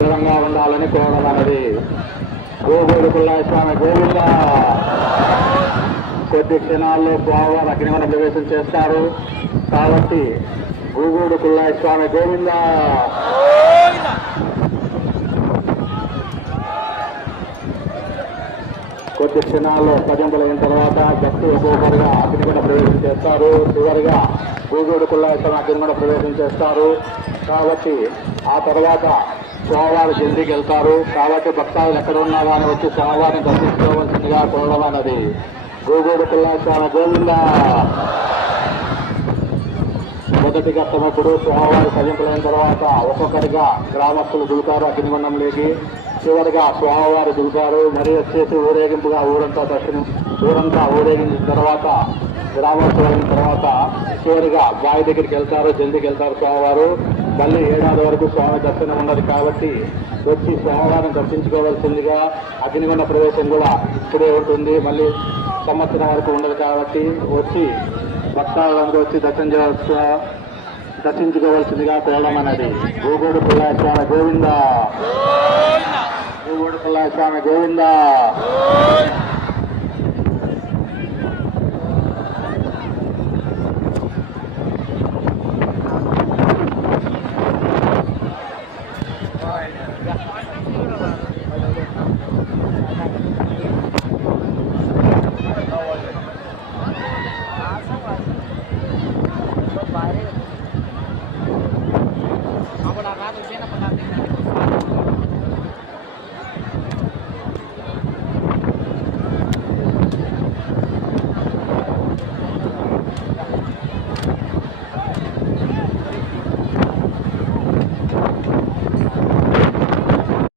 దూరంగా ఉండాలని కోరడం అన్నది. గోగోడు పుల్లయ్య స్వామి గోవింద. కొద్ది క్షణాల్లో స్వామివారు అగ్నిగుండ ప్రవేశం చేస్తారు కాబట్టి గోగోడు పుల్లయ్య స్వామి గోవింద. కొద్ది క్షణాల్లో భజంపులైన తర్వాత భక్తులు ఒక్కొక్కరుగా అగ్నిగుండ ప్రవేశం చేస్తారు. చివరిగా గోగోడు పుల్లయ్య స్వామి అగ్నిగుండ ప్రవేశం చేస్తారు కాబట్టి ఆ తర్వాత స్వామివారు జల్దీకి వెళ్తారు. కాబట్టి భక్తాదులు ఎక్కడ ఉన్నా కానీ వచ్చి స్వామివారిని దర్శించుకోవాల్సిందిగా కోరడం అన్నది. గోగోడు పుల్లయ్య స్వామి గోవింద. మొదటిగా తమప్పుడు స్వామివారి భజింపులైన తర్వాత ఒక్కొక్కరిగా గ్రామస్తులు దిగుతారు అగ్నిగుండంలోకి. చివరిగా స్వామివారు దిగుతారు. మరి వచ్చేసి ఊరేగింపుగా ఊరంతా ఊరేగించిన తర్వాత గ్రామస్తులు అయిన తర్వాత చివరిగా బావి దగ్గరికి వెళ్తారు. జల్దీకి వెళ్తారు స్వామివారు. మళ్ళీ ఏడాది వరకు స్వామి దర్శనం ఉన్నది కాబట్టి వచ్చి స్వామివారిని దర్శించుకోవాల్సిందిగా అగ్నిగుండ ప్రవేశం కూడా ఇప్పుడే ఉంటుంది. మళ్ళీ సంవత్సరం వరకు ఉండదు కాబట్టి వచ్చి భక్తాదులందరూ వచ్చి దర్శించుకోవాల్సిందిగా కోరడం అన్నది. గోగోడు పుల్లయ్య స్వామి గోవింద. గోగోడు పుల్లయ్య స్వామి గోవింద.